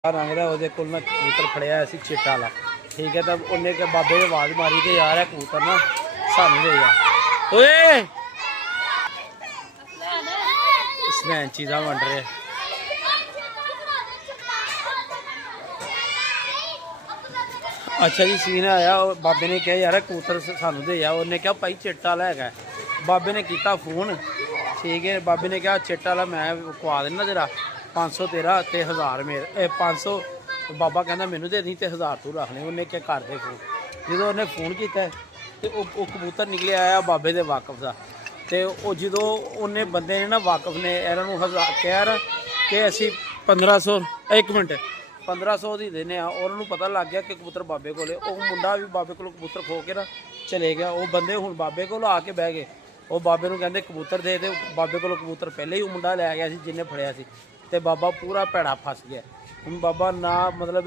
रंग का वो को कबूतर फड़िया चिट्टा वाला ठीक है। तब उन्हें के बाबे ने आवाज मारी कि यार है कबूतर ना सानू दे जा ओए इसने चीज़ा बन रहे। अच्छा जी सीन आया बाबे ने कहा यार कबूतर सानू दे जा। उन्हें कहा भाई चिट्टा वाला है। बाबे ने किया फोन ठीक है। बाबे ने कहा चिट्टा वाला मैं खवा देना तेरा 500 तेरा ते 1000 मेरे 500 बाबा कहना मैनू दे दी तो 1000 तू रख ले। उन्हें क्या कर दे फोन जो उन्हें फोन किया तो कबूतर निकले आया बाबे के वाकफ का। तो जो उन्हें बंदे ने ना वाकफ ने इन्हों 1000 कह कि असी 1500 1 मिनट 1500 की देने और उन्होंने पता लग गया कि कबूतर बाबे को मुंडा भी बाबे को कबूतर खो के ना चले गया। वो बंदे हूँ बाबे को आके बह गए। वो बाबे को कहते कबूतर दे बाबे को कबूतर पहले ही मुंडा लै गया जिन्हें फड़िया तो बाबा पूरा भैड़ा फस गया। हम बाबा ना मतलब